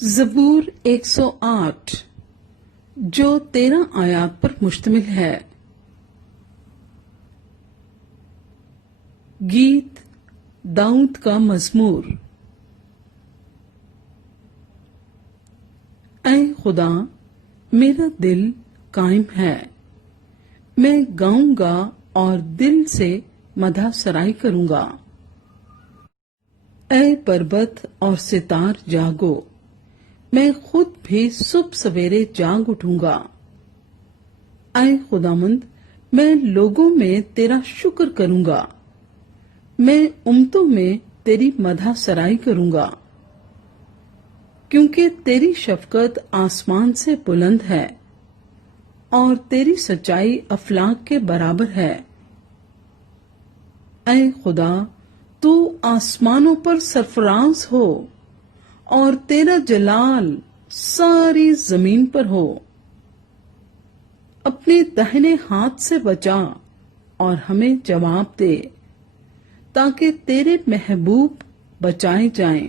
زبور 108 جو 13 آیات پر مشتمل ہے۔ گیت داؤد کا مزمور۔ اے خدا، میرا دل قائم ہے، میں گاؤں گا اور دل سے مدح سرائی کروں گا۔ اے پربت اور ستار جاگو، میں خود بھی صبح سویرے جاگ اٹھوں گا۔ اے خداوند، میں لوگوں میں تیرا شکر کروں گا، میں امتوں میں تیری مدح سرائی کروں گا، کیونکہ تیری شفقت آسمان سے بلند ہے اور تیری سچائی افلاک کے برابر ہے۔ اے خدا، تو آسمانوں پر سرفراز ہو اور تیرا جلال ساری زمین پر ہو۔ اپنے دہنے ہاتھ سے بچا اور ہمیں جواب دے، تاکہ تیرے محبوب بچائے جائیں۔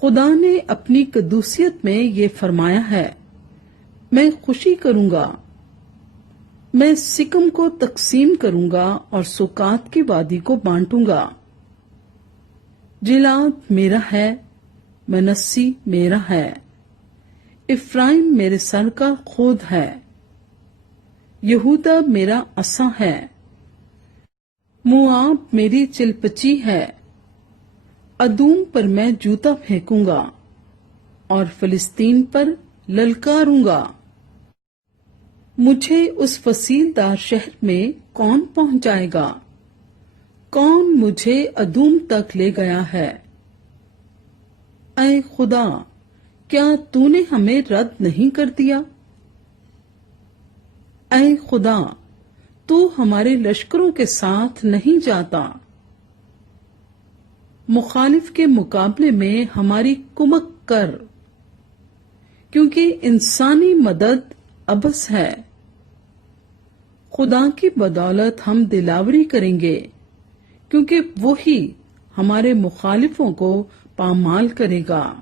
خدا نے اپنی قدوسیت میں یہ فرمایا ہے، میں خوشی کروں گا، میں سکم کو تقسیم کروں گا اور سکات کی وادی کو بانٹوں گا۔ جلاد میرا ہے، منسی میرا ہے، افرائیم میرے سر کا خود ہے، یہودا میرا عصا ہے، موآب میری چلپچی ہے۔ ادوم پر میں جوتا پھینکوں گا اور فلسطین پر للکاروں گا۔ مجھے اس فصیل دار شہر میں کون پہنچائے گا؟ کون مجھے ادوم تک لے گیا ہے؟ اے خدا، کیا تو نے ہمیں رد نہیں کر دیا؟ اے خدا، تو ہمارے لشکروں کے ساتھ نہیں جاتا۔ مخالف کے مقابلے میں ہماری کمک کر، کیونکہ انسانی مدد عبث ہے۔ خدا کی بدولت ہم دلاوری کریں گے، کیونکہ وہی ہمارے مخالفوں کو پامال کرے گا۔